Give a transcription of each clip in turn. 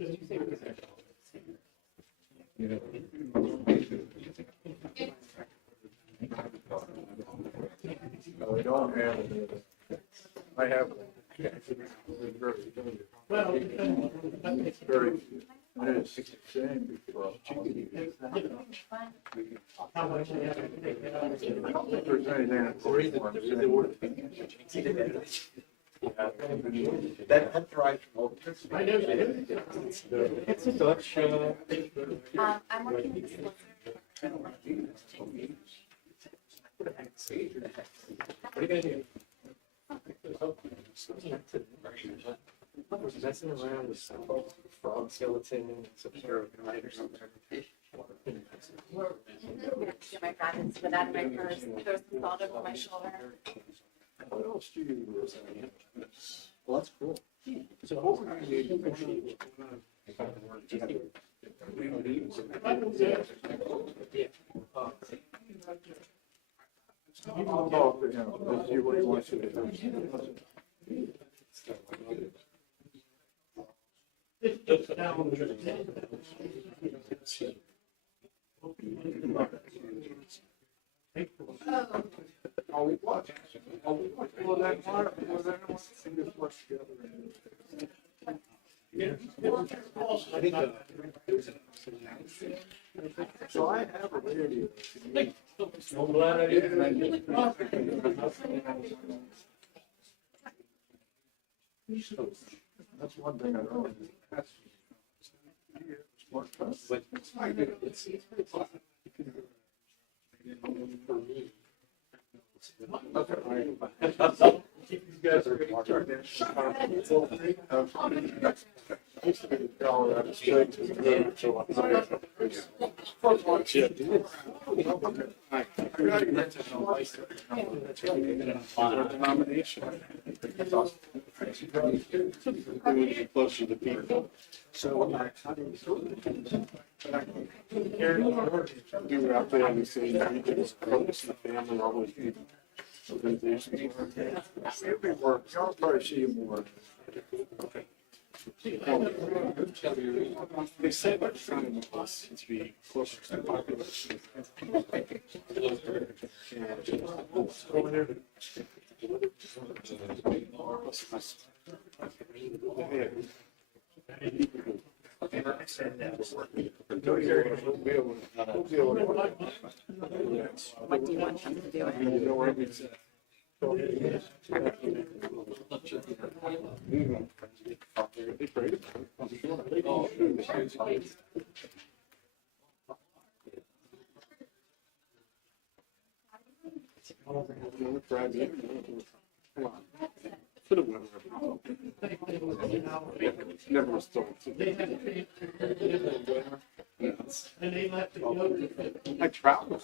No, I don't have it. I have. Well, it's very. It's the same before. How much do you have to take it out? If there's anything that's for That drives from I know. It's a Dutch. I'm working with What are you gonna do? Messing around with some frog skeleton and some sort of knife or something. my rabbits, but out of my purse, there's some salt over my shoulder. What else do you use? Well, that's cool. So what would you need? I'll talk to him, let's see what he wants to do. Well, that water, thing is flushed together. So I have a radio. I'm glad I did. That's one thing I don't. That's. Smart cuts. But I do. It's You guys are getting turned in. Used to be the Colorado State. Nomination. Closer to people. So how do you were out there and you say you just focus the family always people. Maybe work. I'll probably see you more. They say by trying to us to be closer to the population. What do you want them to do? Never was told to. I travel.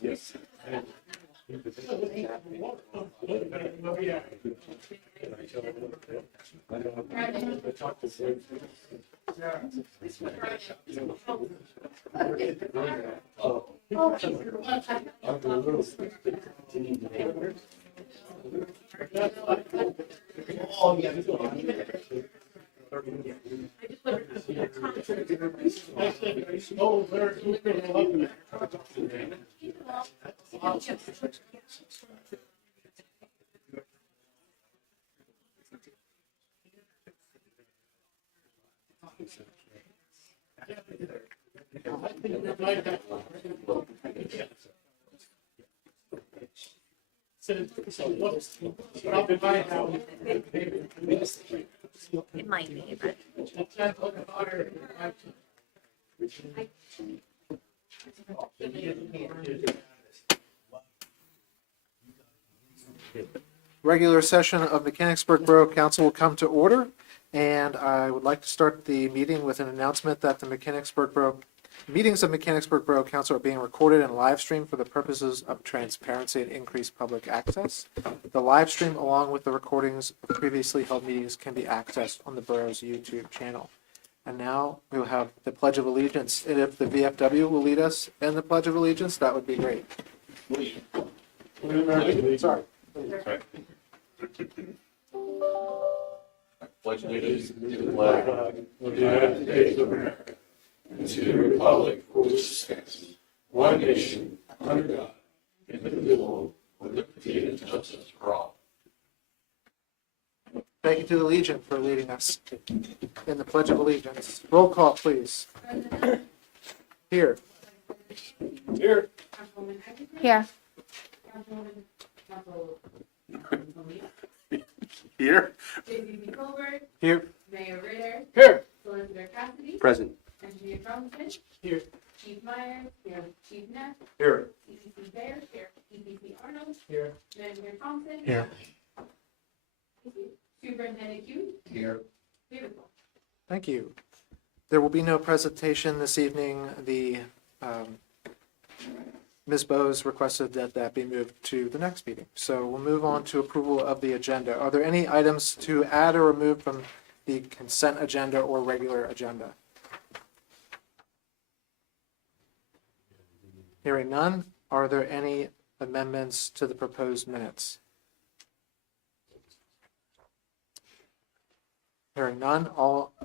Yes. It might be, but. Regular session of Mechanicsburg Borough Council will come to order. And I would like to start the meeting with an announcement that the Mechanicsburg Borough, meetings of Mechanicsburg Borough Council are being recorded and live streamed for the purposes of transparency and increased public access. The live stream, along with the recordings of previously held meetings, can be accessed on the borough's YouTube channel. And now we will have the Pledge of Allegiance. And if the VFW will lead us in the Pledge of Allegiance, that would be great. Sorry. Pledge allegiance to the flag of the United States of America and to the republic for which it stands, one nation, under God, indivisible, with liberty and justice for all. Thank you to the Legion for leading us in the Pledge of Allegiance. Roll call, please. Here. Here. Here. Here. JCB Colbert, Here. Mayor Ritter, Here. Solicitor Cassidy, Present. Engineer Robinson, Here. Chief Myers, here, Chief Neff, Here. EPC Bear, here, EPC Arnold, Here. Engineer Thompson. Here. Thank you. Superintendent Q. Here. Beautiful. Thank you. There will be no presentation this evening. Ms. Bowes requested that that be moved to the next meeting. So we'll move on to approval of the agenda. Are there any items to add or remove from the consent agenda or regular agenda? Hearing none, are there any amendments to the proposed minutes? Hearing none,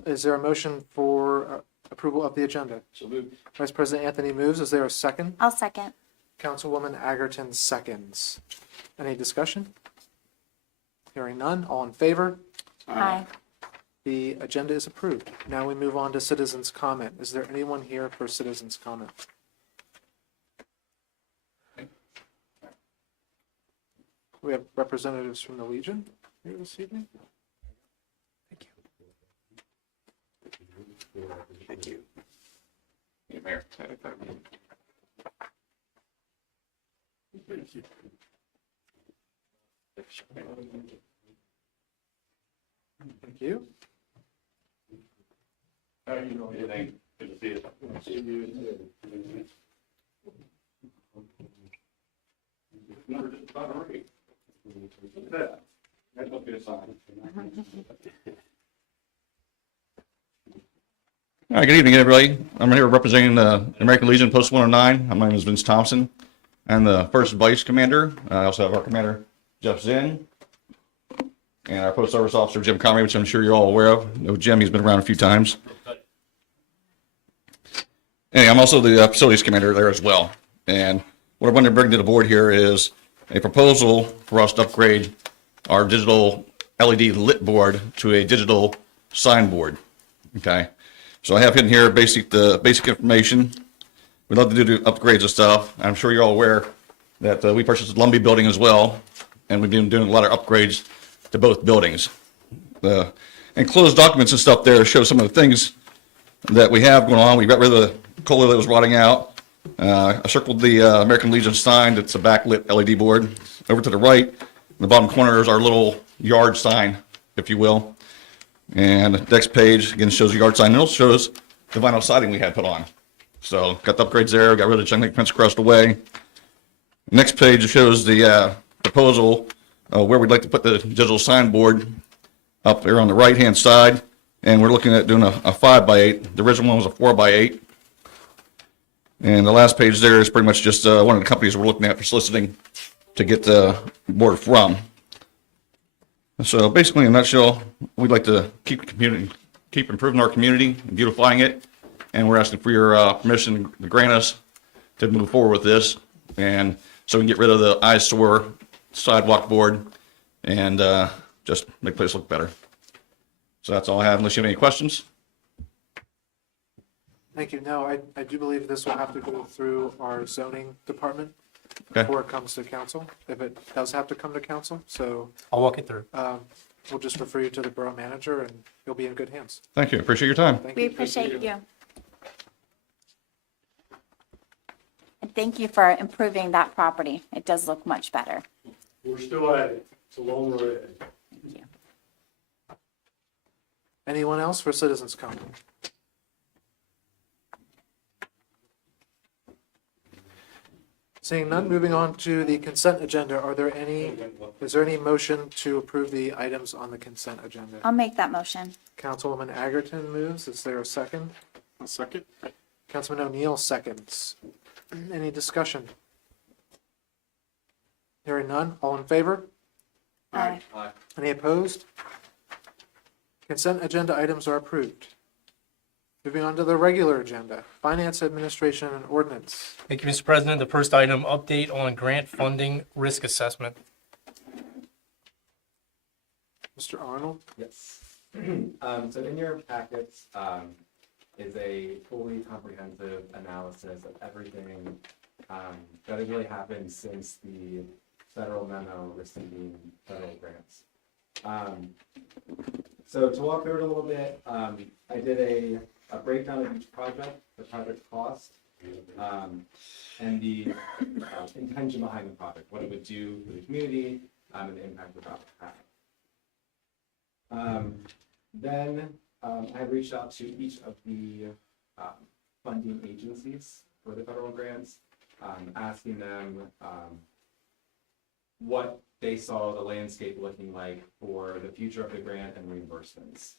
is there a motion for approval of the agenda? So moved. Vice President Anthony moves. Is there a second? I'll second. Councilwoman Agerton seconds. Any discussion? Hearing none, all in favor? Aye. The agenda is approved. Now we move on to citizens' comment. Is there anyone here for citizens' comment? We have representatives from the Legion here this evening. Thank you. Yeah, Mayor. Thank you. How are you doing? Good to see you. See you. Number just about right. Look at that. That must be a sign. All right, good evening, everybody. I'm here representing the American Legion Post 109. My name is Vince Thompson. I'm the first vice commander. I also have our commander, Jeff Zinn, and our post service officer, Jim Conway, which I'm sure you're all aware of. You know Jim, he's been around a few times. Anyway, I'm also the facilities commander there as well. And what I wanted to bring to the board here is a proposal for us to upgrade our digital LED lit board to a digital sign board. Okay. So I have in here the basic information. We'd love to do upgrades and stuff. I'm sure you're all aware that we purchased the Lumbee building as well, and we've been doing a lot of upgrades to both buildings. The enclosed documents and stuff there show some of the things that we have going on. We got rid of the COLA that was rotting out. I circled the American Legion sign. It's a backlit LED board. Over to the right, in the bottom corner is our little yard sign, if you will. And the next page, again, shows the yard sign. It also shows the vinyl siding we had put on. So got the upgrades there, got rid of the chain link fence across the way. Next page shows the proposal where we'd like to put the digital signboard up there on the right-hand side. And we're looking at doing a 5x8. The original one was a 4x8. And the last page there is pretty much just one of the companies we're looking at for soliciting to get the board from. So basically, in a nutshell, we'd like to keep improving our community and beautifying it, and we're asking for your permission to grant us to move forward with this, and so we can get rid of the eyesore sidewalk board and just make the place look better. So that's all I have, unless you have any questions. Thank you. No, I do believe this will have to go through our zoning department Okay. before it comes to council, if it does have to come to council. So I'll walk it through. we'll just refer you to the borough manager and you'll be in good hands. Thank you. Appreciate your time. Thank We you. appreciate you. And thank you for improving that property. It does look much better. We're still at it. It's a long road. Thank you. Anyone else for citizens' comment? Seeing none, moving on to the consent agenda. Is there any motion to approve the items on the consent agenda? I'll make that motion. Councilwoman Agerton moves. Is there a second? A second? Councilman O'Neill seconds. Any discussion? Hearing none. All in favor? Aye. Any opposed? Consent agenda items are approved. Moving on to the regular agenda, Finance Administration and Ordinance. Thank you, Mr. President. The first item, update on grant funding risk assessment. Mr. Arnold? Yes. So in your packets is a fully comprehensive analysis of everything that has really happened since the federal memo receiving federal grants. So to walk through it a little bit, I did a breakdown of each project, the project cost, and the intention behind the project, what it would do for the community, and the impact it would have. Then I reached out to each of the funding agencies for the federal grants, asking them what they saw the landscape looking like for the future of the grant and reimbursements.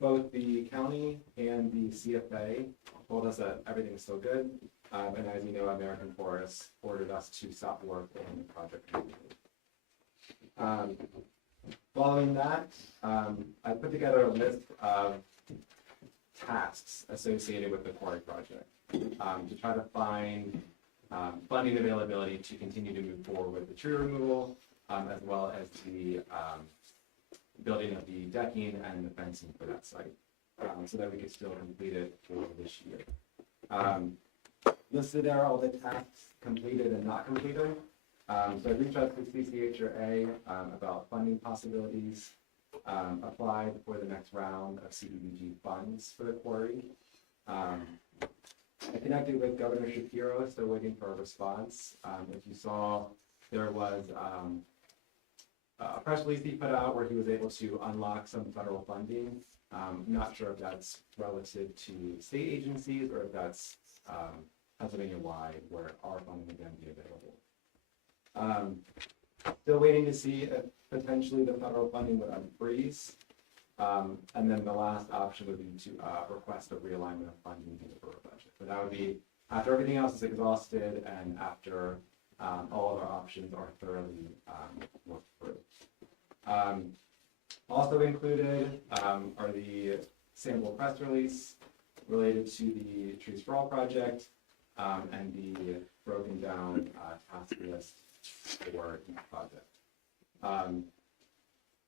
Both the county and the CFA told us that everything is still good. And as you know, American Forest ordered us to stop work on the project. Following that, I put together a list of tasks associated with the quarry project to try to find funding availability to continue to move forward with the tree removal, as well as the building of the decking and the fencing for that site, so that we could still complete it for this year. Listed there are all the tasks completed and not completed. So I reached out to CCHRA about funding possibilities, applied for the next round of CDBG funds for the quarry. I connected with Governor Shapiro, still waiting for a response. If you saw, there was a press release he put out where he was able to unlock some federal funding. Not sure if that's relative to state agencies or if that's Pennsylvania-wide, where our funding would then be available. Still waiting to see if potentially the federal funding would unfreeze. And then the last option would be to request a realignment of funding to the borough budget. But that would be after everything else is exhausted and after all other options are thoroughly worked through. Also included are the sample press release related to the Trees for All project and the broken down task list for each project.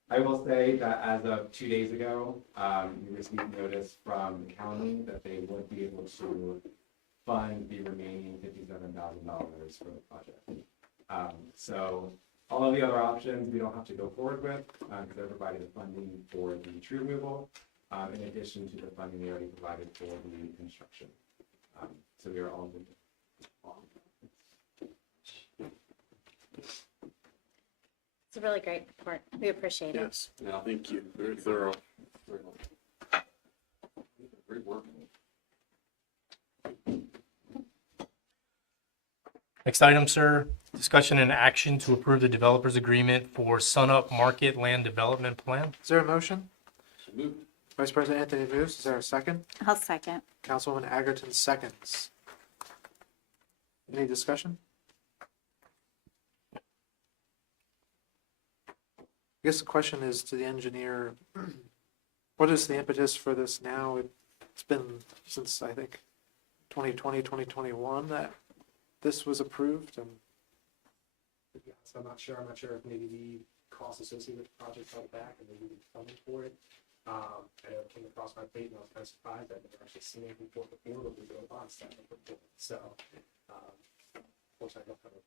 I will say that as of 2 days ago, we received notice from the county that they would be able to fund the remaining $57,000 for the project. So all of the other options we don't have to go forward with because they're providing the funding for the tree removal, in addition to the funding they already provided for the construction. So we are all good. It's a really great report. We appreciate it. Yes, yeah, thank you. Very thorough. Very well. Great work. Next item, sir, discussion and action to approve the developer's agreement for Sunup Market Land Development Plan. Is there a motion? So moved. Vice President Anthony moves. Is there a second? I'll second. Councilwoman Agerton seconds. Any discussion? I guess the question is to the engineer, what is the impetus for this now? It's been since, I think, 2020, 2021 that this was approved, and So I'm not sure if maybe the costs associated with the project held back and maybe the funding for it. I know it came across my plate and I was kind of surprised I'd never actually seen anything for it before, but we go on stuff before. So, of course, I don't have a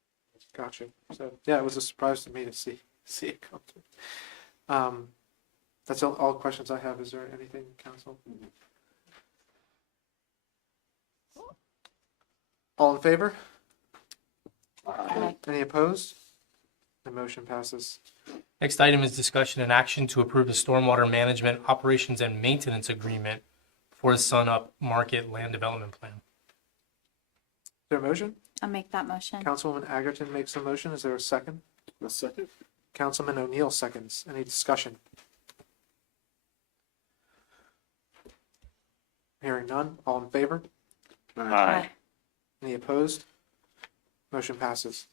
gotcha. So, yeah, it was a surprise to me to see it come through. That's all questions I have. Is there anything, council? All in favor? Aye. Any opposed? The motion passes. Next item is discussion and action to approve the stormwater management operations and maintenance agreement for the Sun Up Market Land Development Plan. Is there a motion? I'll make that motion. Councilwoman Agerton makes a motion. Is there a second? A second. Councilman O'Neill seconds. Any discussion? Hearing none. All in favor? Aye. Any opposed? Motion passes.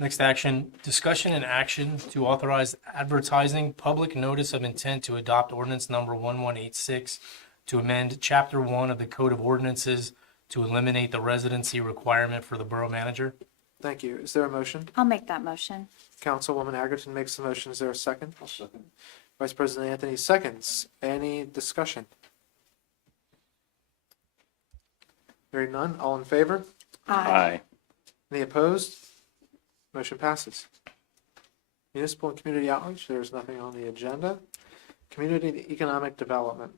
Next action, discussion and action to authorize advertising public notice of intent to adopt ordinance number 1186 to amend Chapter 1 of the Code of Ordinances to eliminate the residency requirement for the borough manager. Thank you. Is there a motion? I'll make that motion. Councilwoman Agerton makes the motion. Is there a second? I'll second. Vice President Anthony seconds. Any discussion? Hearing none. All in favor? Aye. Any opposed? Motion passes. Municipal and community outreach, there's nothing on the agenda. Community and economic development.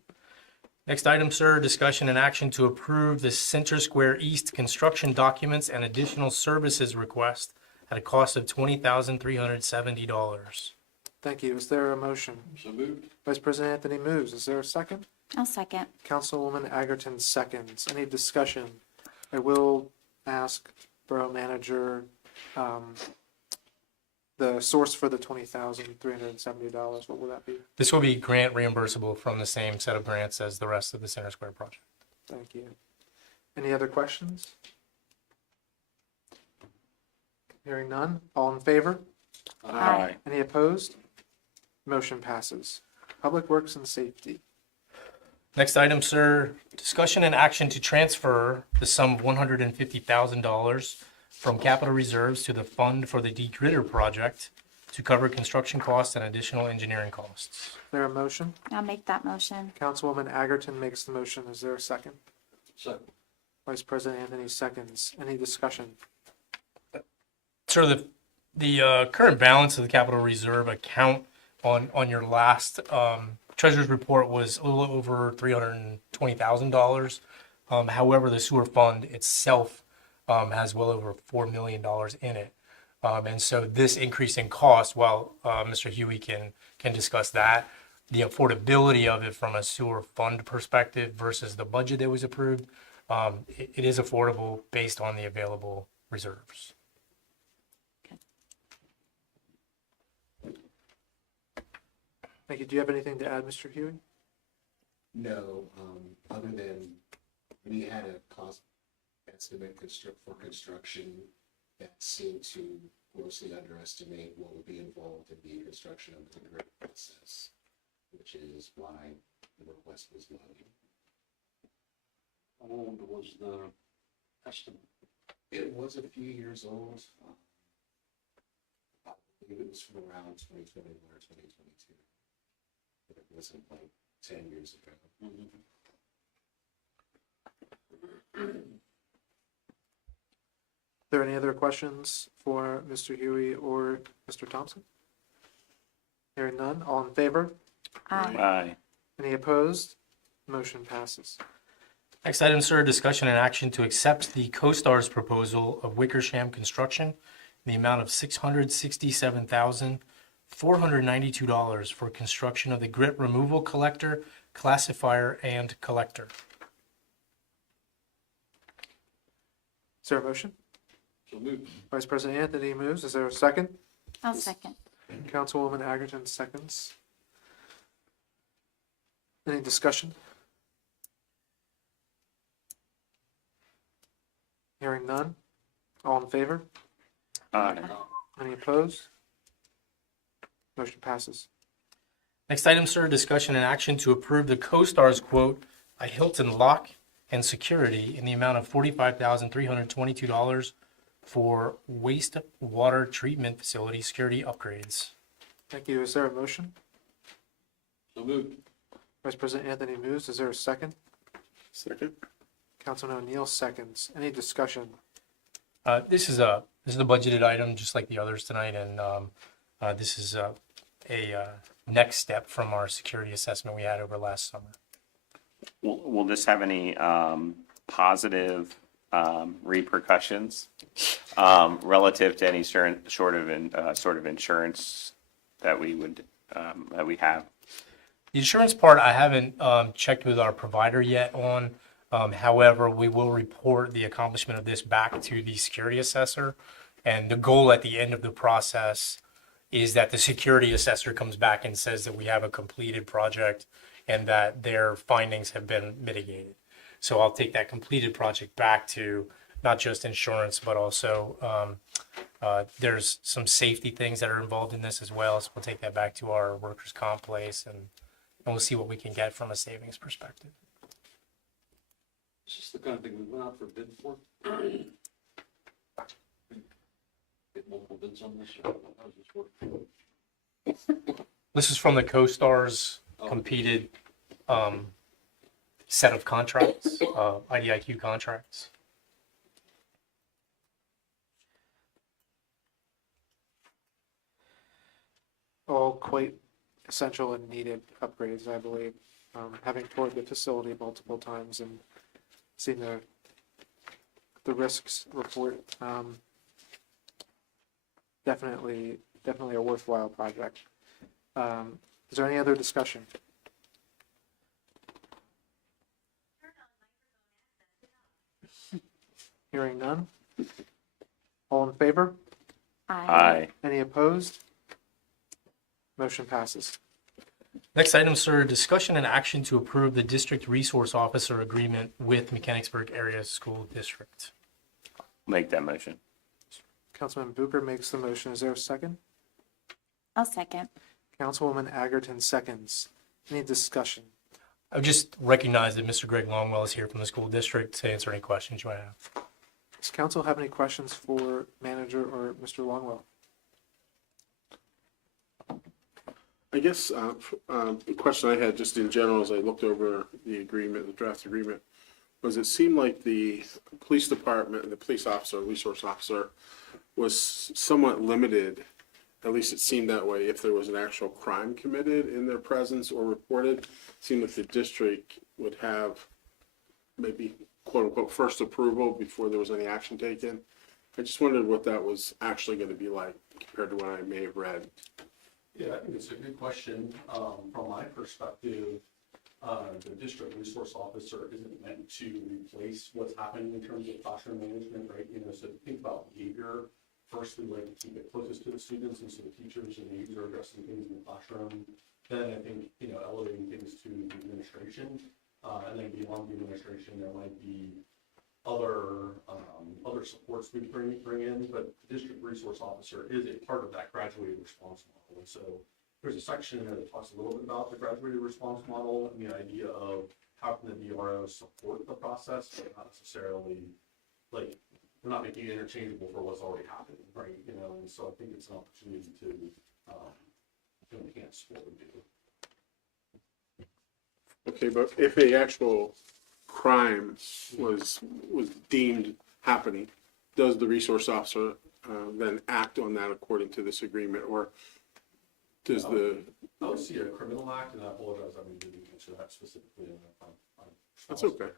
Next item, sir, discussion and action to approve the Center Square East construction documents and additional services request at a cost of $20,370. Thank you. Is there a motion? So moved. Vice President Anthony moves. Is there a second? I'll second. Councilwoman Agerton seconds. Any discussion? I will ask Borough Manager, the source for the $20,370. What will that be? This will be grant reimbursable from the same set of grants as the rest of the Center Square project. Thank you. Any other questions? Hearing none. All in favor? Aye. Any opposed? Motion passes. Public Works and Safety. Next item, sir, discussion and action to transfer the sum of $150,000 from capital reserves to the fund for the degritter project to cover construction costs and additional engineering costs. Is there a motion? I'll make that motion. Councilwoman Agerton makes the motion. Is there a second? Second. Vice President Anthony seconds. Any discussion? Sir, the current balance of the capital reserve account on your last treasurer's report was a little over $320,000. However, the sewer fund itself has well over $4 million in it. And so this increase in cost, while Mr. Huey can discuss that, the affordability of it from a sewer fund perspective versus the budget that was approved, it is affordable based on the available reserves. Thank you. Do you have anything to add, Mr. Huey? No, other than we had a cost estimate for construction that seemed to grossly underestimate what would be involved in the construction of the grid process, which is why the request was low. How old was the estimate? It was a few years old. I believe it was from around 2021 or 2022. But it wasn't like 10 years ago. Are there any other questions for Mr. Huey or Mr. Thompson? Hearing none. All in favor? Aye. Any opposed? Motion passes. Next item, sir, discussion and action to accept the CoStar's proposal of Wickersham Construction in the amount of $667,492 for construction of the grit removal collector, classifier, and collector. Is there a motion? So moved. Vice President Anthony moves. Is there a second? I'll second. Councilwoman Agerton seconds. Any discussion? Hearing none. All in favor? Any opposed? Motion passes. Next item, sir, discussion and action to approve the CoStar's quote, a Hilton Lock and Security in the amount of $45,322 for wastewater treatment facility security upgrades. Thank you. Is there a motion? So moved. Vice President Anthony moves. Is there a second? Second. Councilman O'Neill seconds. Any discussion? This is a budgeted item, just like the others tonight, and this is a next step from our security assessment we had over last summer. Will this have any positive repercussions relative to any sort of insurance that we would that we have. The insurance part, I haven't checked with our provider yet on. However, we will report the accomplishment of this back to the security assessor. And the goal at the end of the process is that the security assessor comes back and says that we have a completed project and that their findings have been mitigated. So I'll take that completed project back to not just insurance, but also there's some safety things that are involved in this as well. So we'll take that back to our workers' comp place and we'll see what we can get from a savings perspective. It's just the kind of thing we went out for bid for. Get multiple bids on this, or how does this work? This is from the CoStar's competed set of contracts, IDIQ contracts. All quite essential and needed upgrades, I believe. Having toured the facility multiple times and seen the risks report, definitely a worthwhile project. Is there any other discussion? Hearing none. All in favor? Aye. Any opposed? Motion passes. Next item, sir, discussion and action to approve the district resource officer agreement with Mechanicsburg Area School District. Make that motion. Councilman Bucher makes the motion. Is there a second? I'll second. Councilwoman Agerton seconds. Any discussion? I would just recognize that Mr. Greg Longwell is here from the school district to answer any questions you might have. Does council have any questions for manager or Mr. Longwell? I guess, the question I had just in general as I looked over the agreement, the draft agreement, was it seemed like the police department and the police officer, resource officer, was somewhat limited, at least it seemed that way, if there was an actual crime committed in their presence or reported. It seemed like the district would have maybe quote unquote first approval before there was any action taken. I just wondered what that was actually going to be like compared to what I may have read. Yeah, I think it's a good question. From my perspective, the district resource officer isn't meant to replace what's happening in terms of classroom management, right? You know, so to think about behavior, first we like to keep it closest to the students and so the teachers and aides are addressing things in the classroom. Then I think, you know, elevating things to the administration. And then beyond the administration, there might be other supports we bring in, but the district resource officer is a part of that graduated response model. And so there's a section in there that talks a little bit about the graduated response model and the idea of how can the DRO support the process, but not necessarily, like, we're not making it interchangeable for what's already happening, right? You know, and so I think it's an opportunity to enhance what we do. Okay, but if a actual crime was deemed happening, does the resource officer then act on that according to this agreement, or does the? I would see a criminal act, and I apologize, I didn't answer that specifically. That's okay.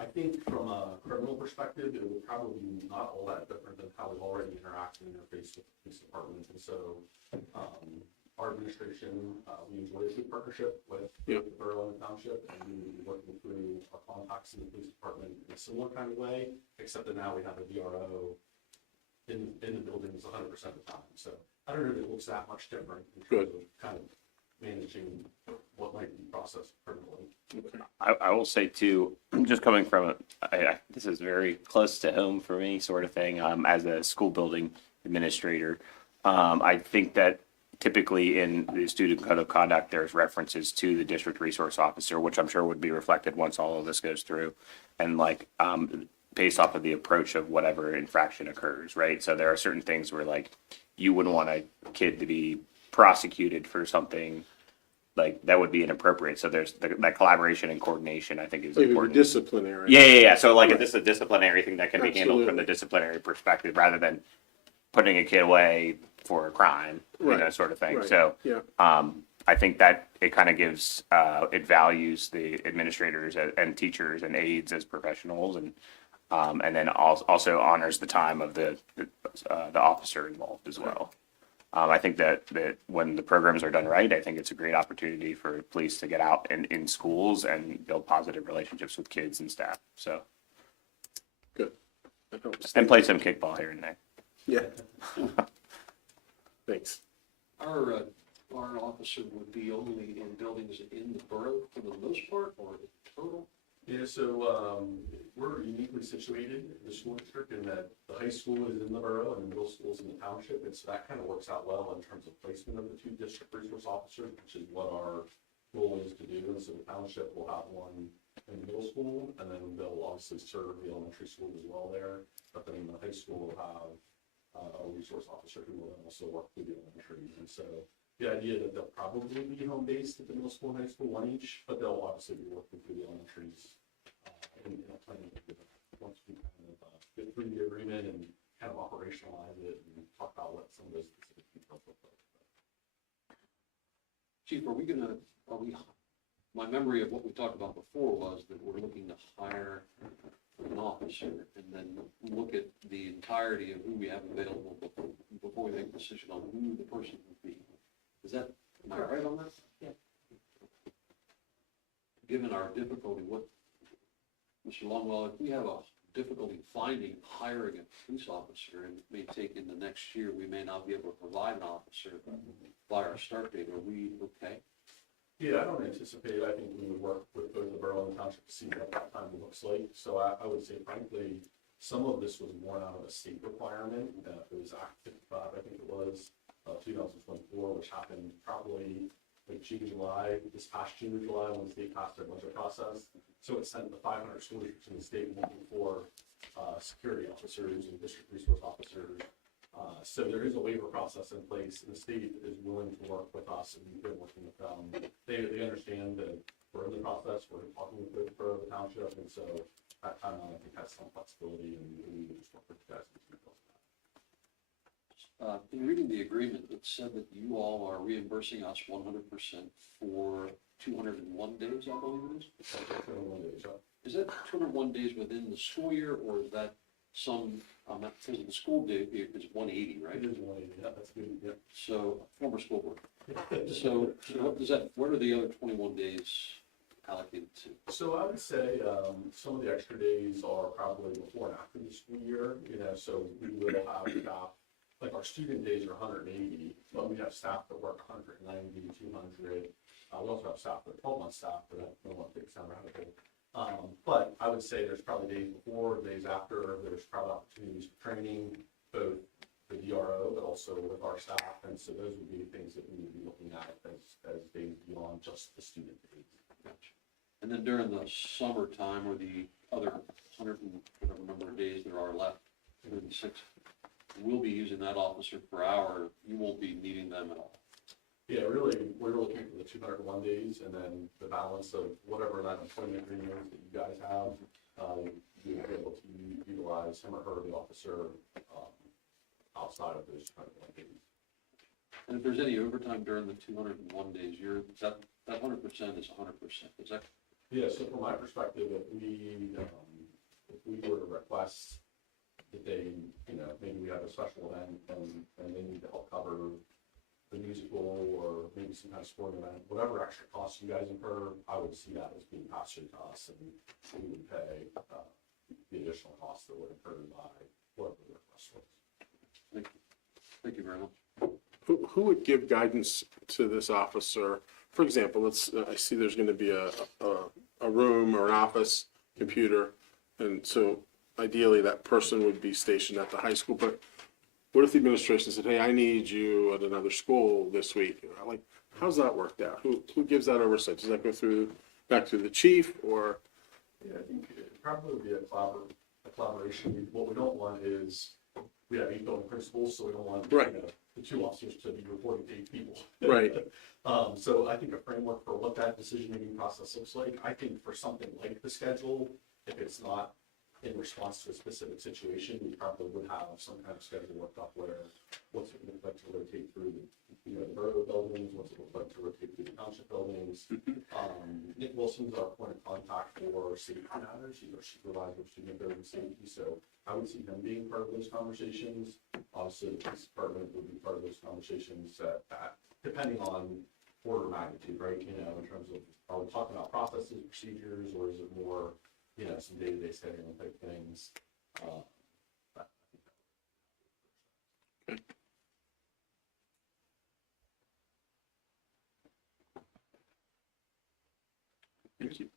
I think from a criminal perspective, it would probably be not all that different than how we already interact and interface with the police department. And so our administration, we enjoy a good partnership with the borough and the township, and we will be working through our contacts in the police department in a similar kind of way, except that now we have a DRO in the buildings 100% of the time. So I don't know if it looks that much different in terms of kind of managing what might be processed criminally. I will say too, just coming from this is very close to home for me, sort of thing. As a school building administrator, I think that typically in the student code of conduct, there's references to the district resource officer, which I'm sure would be reflected once all of this goes through, and like based off of the approach of whatever infraction occurs, right? So there are certain things where like you wouldn't want a kid to be prosecuted for something like that would be inappropriate. So there's that collaboration and coordination, I think, is important. Disciplinary. Yeah. So like if this is a disciplinary thing that can be handled from the disciplinary perspective rather than putting a kid away for a crime, you know, sort of thing. Right. So Yeah. I think that it kind of gives, it values the administrators and teachers and aides as professionals. And And then also honors the time of the officer involved as well. I think that when the programs are done right, I think it's a great opportunity for police to get out in schools and build positive relationships with kids and staff. So, Good. That helps. and play some kickball here and there. Yeah. Thanks. Our officer would be only in buildings in the borough for the most part, or total? Yeah, so we're uniquely situated in the school district in that the high school is in the borough and the middle school is in the township. And so that kind of works out well in terms of placement of the two district resource officers, which is what our goal is to do. And so the township will have one in the middle school, and then they'll obviously serve the elementary school as well there. But then the high school will have a resource officer who will then also work with the elementaries. And so the idea that they'll probably be home based at the middle school and high school, one each, but they'll obviously be working through the elementaries in a planning once we kind of get through the agreement and kind of operationalize it and talk about what some of those specific details look like. Chief, my memory of what we talked about before was that we're looking to hire an officer and then look at the entirety of who we have available before we make a decision on who the person would be. Is that, am I right on that? Yeah. Given our difficulty, Mr. Longwell, if we have a difficulty hiring a police officer, and it may take in the next year, we may not be able to provide an officer by our start date, are we okay? Yeah, I don't anticipate, I think we would work with both the borough and the township to see what that time looks like. So I would say frankly, some of this was born out of a state requirement. It was Act 55, I think it was, 2024, which happened probably like June, July, this past June or July when the state passed their budget process. So it sent the 500 school districts in the state looking for security officers and district resource officers. So there is a waiver process in place, and the state is willing to work with us, and we've been working with them. They understand that we're in the process, we're talking with the borough of the township, and so that timeline, I think, has some flexibility, and we would just work with you guys to keep those. In reading the agreement, it said that you all are reimbursing us 100% for 201 days, I believe it is? Is that 201 days within the school year, or is that some, because of the school day is 180, right? It is 180, yeah, that's good, yeah. So, former school board. So what does that, what are the other 21 days allocated to? So I would say some of the extra days are probably before and after the school year, so we will have staff, like our student days are 180, but we have staff that work 190, 200. We also have staff that are 12-month staff, but I don't want to take sound radical. But I would say there's probably days before, days after, there's probably opportunities for training, both the DRO, but also with our staff. And so those would be things that we would be looking at as days beyond just the student days. Gotcha. And then during the summertime, or the other 100 and whatever number of days there are left, 36, we'll be using that officer per hour. You won't be needing them at all. Yeah, really, we're looking for the 201 days, and then the balance of whatever that employment agreement that you guys have, you'll be able to utilize him or her, the officer, outside of those 201 days. And if there's any overtime during the 201 days, that 100% is 100%. Is that? Yeah, so from my perspective, if we were to request that they, maybe we have a special event and they need to help cover the musical or maybe some kind of sporting event, whatever extra costs you guys incur, I would see that as being passed through to us, and we would pay the additional costs that were incurred by whatever the request was. Thank you very much. Who would give guidance to this officer? For example, I see there's going to be a room or an office computer, and so ideally that person would be stationed at the high school, but what if the administration said, hey, I need you at another school this week? Like, how's that worked out? Who gives that oversight? Does that go back to the chief, or? Yeah, I think it probably would be a collaboration. What we don't want is, we have 8 building principals, so we don't want Right. The 2 officers to be reporting to 8 people. Right. So I think a framework for what that decision-making process looks like, I think for something like the schedule, if it's not in response to a specific situation, we probably would have some kind of schedule worked up where what's it look like to rotate through the borough buildings, what's it look like to rotate through the township buildings. Nick Wilson's our point of contact for safety matters, he's our supervisor of student building safety, so I would see him being part of those conversations. Obviously, the police department would be part of those conversations, depending on order of magnitude, right? You know, in terms of, are we talking about processes, procedures, or is it more, you know, some day-to-day scheduling type things? Thank you.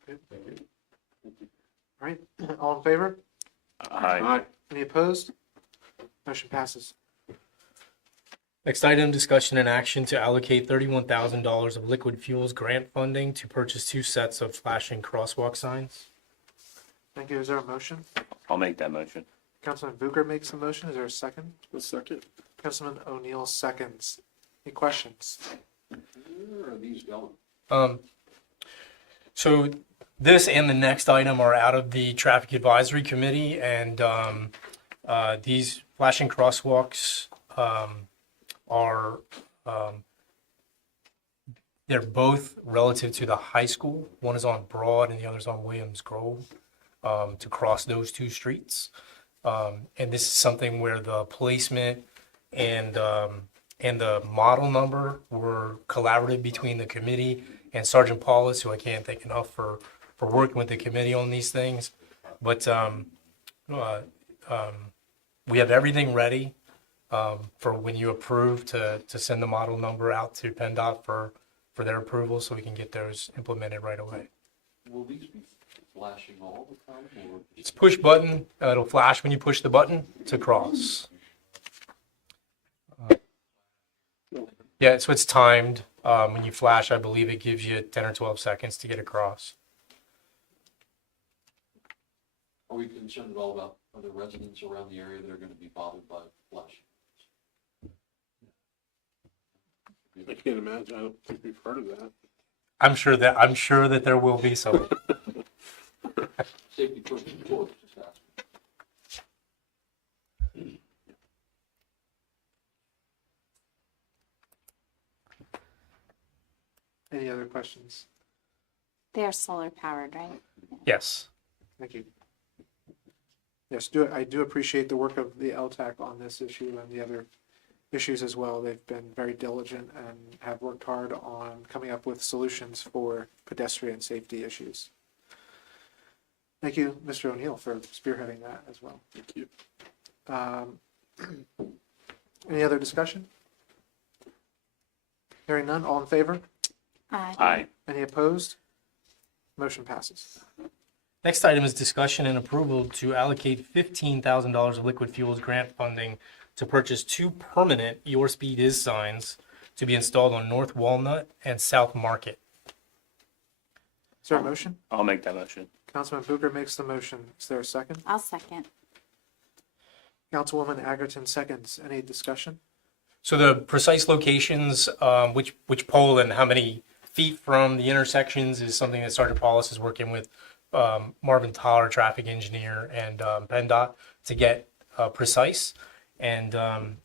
All right, all in favor? Aye. Any opposed? Motion passes. Next item, discussion and action to allocate $31,000 of liquid fuels grant funding to purchase 2 sets of flashing crosswalk signs. Thank you. Is there a motion? I'll make that motion. Councilman Bucher makes the motion. Is there a second? A second. Councilman O'Neill seconds. Any questions? Where are these going? So this and the next item are out of the Traffic Advisory Committee, and these flashing crosswalks are, they're both relative to the high school. One is on Broad and the other is on Williams Grove, to cross those 2 streets. And this is something where the placement and the model number were collaborative between the committee and Sergeant Paulus, who I can't thank enough for working with the committee on these things. But we have everything ready for when you approve to send the model number out to PennDOT for their approval, so we can get those implemented right away. Will these be flashing all the time, or? It's push button. It'll flash when you push the button to cross. Yeah, so it's timed. When you flash, I believe it gives you 10 or 12 seconds to get across. Are we concerned at all about other residents around the area that are going to be bothered by flashing? I can't imagine. I don't think we've heard of that. I'm sure that there will be some. Safety first and foremost, just asking. Any other questions? They're solar powered, right? Yes. Thank you. Yes, I do appreciate the work of the LTAC on this issue and the other issues as well. They've been very diligent and have worked hard on coming up with solutions for pedestrian safety issues. Thank you, Mr. O'Neill, for spearheading that as well. Thank you. Any other discussion? Hearing none, all in favor? Aye. Any opposed? Motion passes. Next item is discussion and approval to allocate $15,000 of liquid fuels grant funding to purchase 2 permanent Your Speed Is signs to be installed on North Walnut and South Market. Is there a motion? I'll make that motion. Councilman Bucher makes the motion. Is there a second? I'll second. Councilwoman Agerton seconds. Any discussion? So the precise locations, which pole and how many feet from the intersections is something that Sergeant Paulus is working with Marvin Toller, traffic engineer, and PennDOT to get precise. And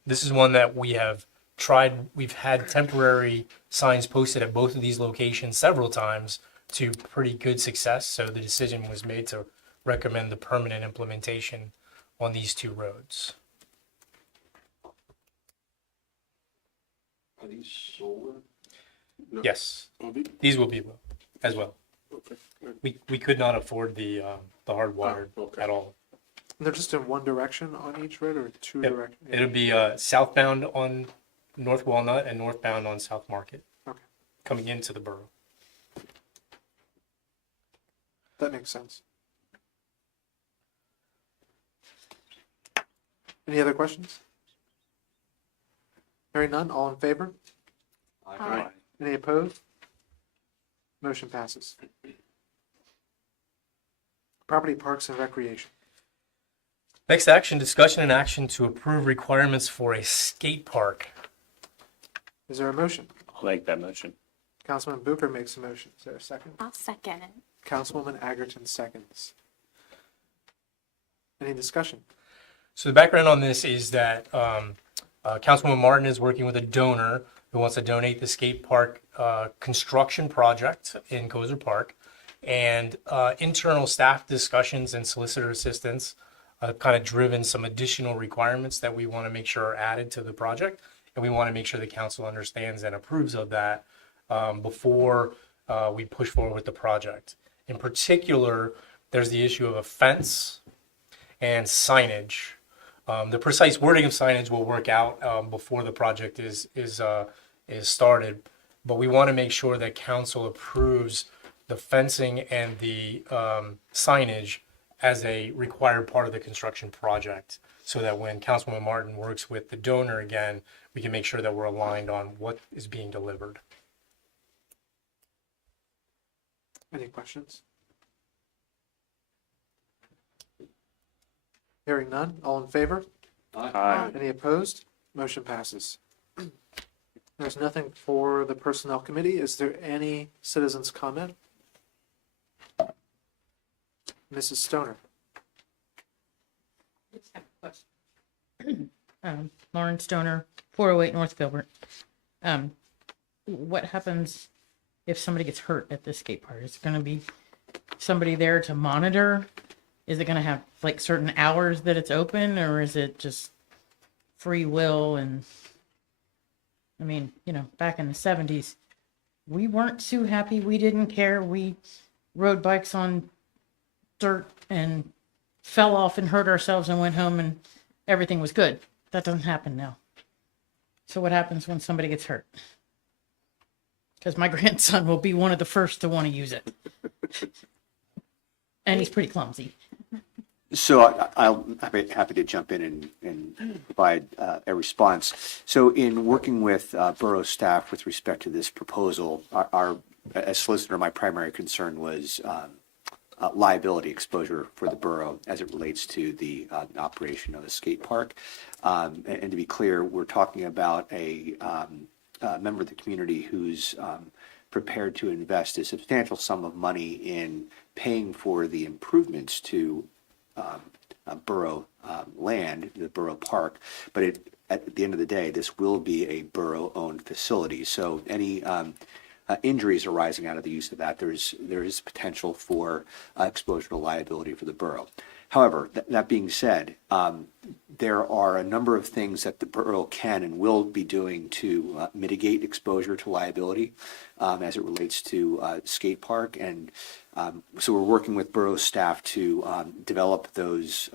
this is one that we have tried. We've had temporary signs posted at both of these locations several times to pretty good success. So the decision was made to recommend the permanent implementation on these 2 roads. Are these solar? No. Yes, Oh, the- these will be as well. Okay. We could not afford the hardwired Oh, okay. at all. And they're just in one direction on each road or 2 Yep. directions? It'll be southbound on North Walnut and northbound on South Market. Okay. Coming into the borough. That makes sense. Any other questions? Hearing none, all in favor? Aye. Any opposed? Motion passes. Property Parks and Recreation. Next action, discussion and action to approve requirements for a skate park. Is there a motion? I'll make that motion. Councilman Bucher makes a motion. Is there a second? I'll second it. Councilwoman Agerton seconds. Any discussion? So the background on this is that Councilwoman Martin is working with a donor who wants to donate the skate park construction project in Gozer Park. And internal staff discussions and solicitor assistance have kind of driven some additional requirements that we want to make sure are added to the project. And we want to make sure the council understands and approves of that before we push forward with the project. In particular, there's the issue of a fence and signage. The precise wording of signage will work out before the project is started, but we want to make sure that council approves the fencing and the signage as a required part of the construction project, so that when Councilwoman Martin works with the donor again, we can make sure that we're aligned on what is being delivered. Any questions? Hearing none, all in favor? Aye. Any opposed? Motion passes. There's nothing for the Personnel Committee. Is there any citizens' comment? Mrs. Stoner? Lauren Stoner, 408 North Gilbert. What happens if somebody gets hurt at this skate park? Is there going to be somebody there to monitor? Is it going to have like certain hours that it's open, or is it just free will? And I mean, you know, back in the 70s, we weren't too happy. We didn't care. We rode bikes on dirt and fell off and hurt ourselves and went home and everything was good. That doesn't happen now. So what happens when somebody gets hurt? Because my grandson will be one of the first to want to use it. And he's pretty clumsy. So I'll be happy to jump in and provide a response. So in working with Borough staff with respect to this proposal, as solicitor, my primary concern was liability exposure for the borough as it relates to the operation of the skate park. And to be clear, we're talking about a member of the community who's prepared to invest a substantial sum of money in paying for the improvements to borough land, the borough park, but at the end of the day, this will be a borough-owned facility. So any injuries arising out of the use of that, there is potential for exposure to liability for the borough. However, that being said, there are a number of things that the borough can and will be doing to mitigate exposure to liability as it relates to skate park. And so we're working with borough staff to develop those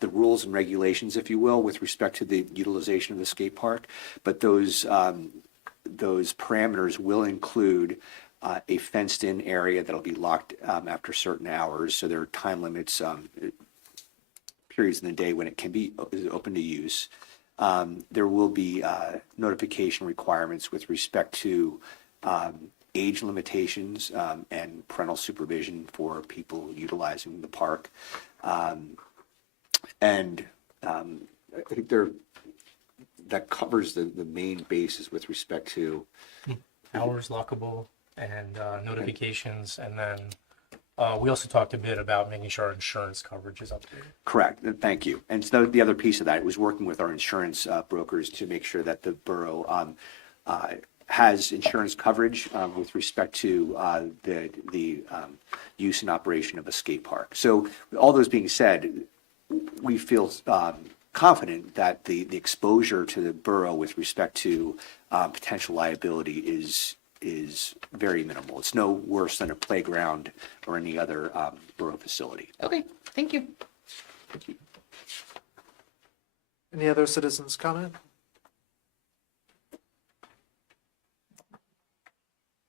the rules and regulations, if you will, with respect to the utilization of the skate park. But those parameters will include a fenced-in area that'll be locked after certain hours. So there are time limits, periods in the day when it can be open to use. There will be notification requirements with respect to age limitations and parental supervision for people utilizing the park. And I think that covers the main basis with respect to Hours lockable and notifications, and then we also talked a bit about making sure our insurance coverage is updated. Correct. Thank you. And so the other piece of that was working with our insurance brokers to make sure that the borough has insurance coverage with respect to the use and operation of a skate park. So all those being said, we feel confident that the exposure to the borough with respect to potential liability is very minimal. It's no worse than a playground or any other borough facility. Okay, thank you. Any other citizens' comment?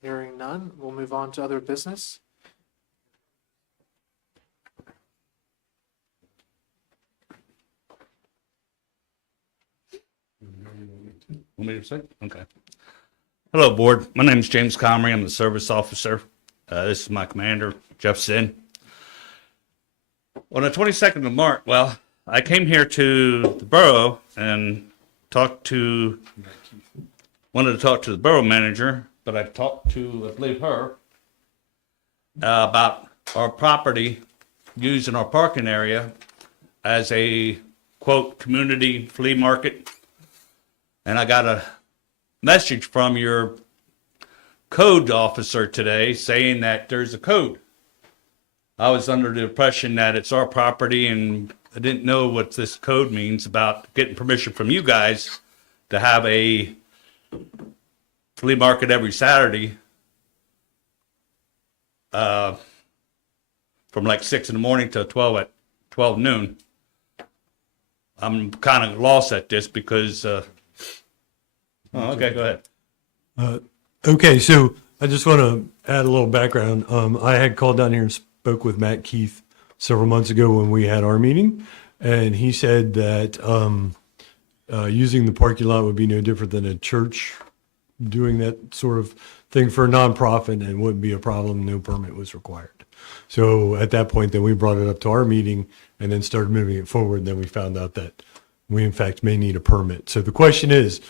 Hearing none, we'll move on to other business. Want me to say? Okay. Hello, board. My name is James Comrie. I'm the service officer. This is my commander, Jeff Sin. On the 22nd of March, well, I came here to the borough and wanted to talk to the borough manager, but I talked to, I believe, her about our property used in our parking area as a quote community flea market. And I got a message from your code officer today saying that there's a code. I was under the impression that it's our property, and I didn't know what this code means about getting permission from you guys to have a flea market every Saturday from like 6 in the morning to 12 noon. I'm kind of lost at this because, oh, okay, go ahead. Okay, so I just want to add a little background. I had called down here and spoke with Matt Keith several months ago when we had our meeting, and he said that using the parking lot would be no different than a church doing that sort of thing for a nonprofit, and wouldn't be a problem. No permit was required. So at that point, then we brought it up to our meeting and then started moving it forward. And then we found out that we in fact may need a permit. So the question is,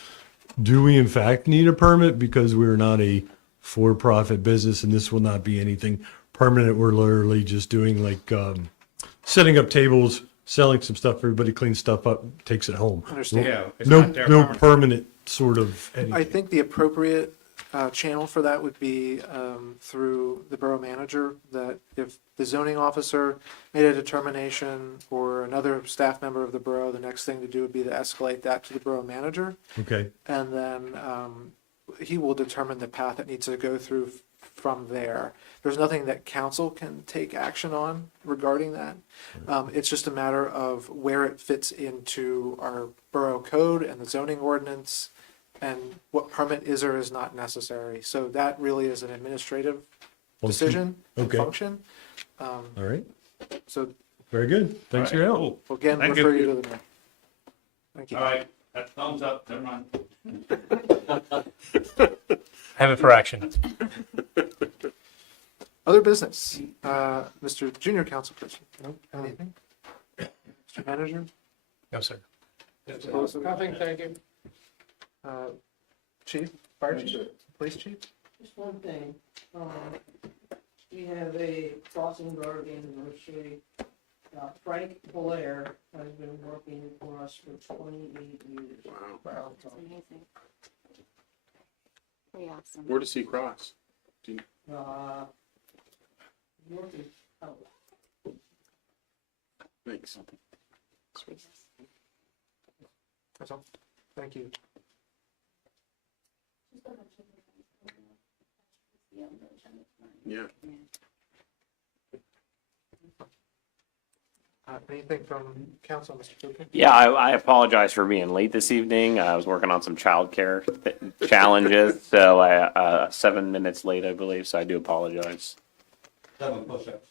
do we in fact need a permit because we're not a for-profit business and this will not be anything permanent? We're literally just doing like setting up tables, selling some stuff, everybody cleans stuff up, takes it home. Understand. Yeah, it's No, not their no property. permanent sort of anything. I think the appropriate channel for that would be through the borough manager, that if the zoning officer made a determination or another staff member of the borough, the next thing to do would be to escalate that to the borough manager. Okay, And then he will determine the path it needs to go through from there. There's nothing that council can take action on regarding that. It's just a matter of where it fits into our borough code and the zoning ordinance, and what permit is or is not necessary. So that really is an administrative decision and Okay. function. all right, So very good. Thanks for your help. Cool. we'll again, Thank refer you. you to the mayor. Thank you. All right, that thumbs up, never mind. Have it for action. Other business, Mr. Junior Councilperson, no, anything? Mr. Manager? No, sir. Nothing, thank you. Chief, fire chief, police chief? Just one thing, we have a crossing guard anniversary. Frank Blair has been working for us for 28 years. Wow. It's amazing. Pretty awesome. Where does he cross? North is out. Thanks. That's all. Thank you. Yeah. Anything from council, Mr. Cooper? Yeah, I apologize for being late this evening. I was working on some childcare challenges, so I 7 minutes late, I believe. So I do apologize. 7 push-ups.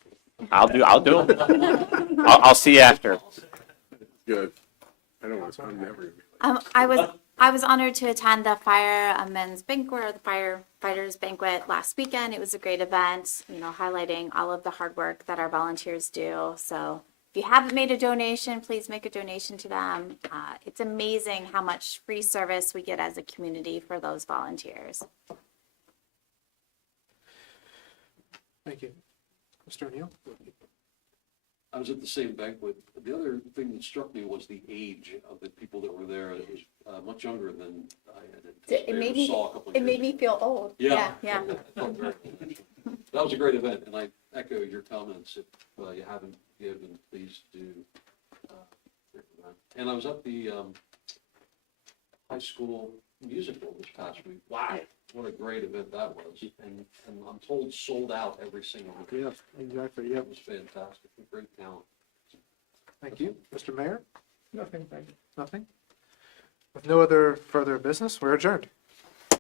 I'll do them. I'll see you after. Good. I'm never gonna be late. I was honored to attend the firemen's banquet, or the firefighters banquet last weekend. It was a great event, highlighting all of the hard work that our volunteers do. So if you haven't made a donation, please make a donation to them. It's amazing how much free service we get as a community for those volunteers. Thank you. Mr. O'Neill? I was at the same banquet. The other thing that struck me was the age of the people that were there. It was much younger than I had anticipated. Saw a couple of years me ago. feel old. Yeah. Yeah. That was a great event, and I echo your comments. If you haven't given, please do. And I was at the high school musical this past week. Wow, what a great event that was. And I'm told sold out every single week. Yeah, exactly, yeah. It was fantastic. Great talent. Thank you. Mr. Mayor? Nothing, thank you. Nothing? With no other further business, we're adjourned.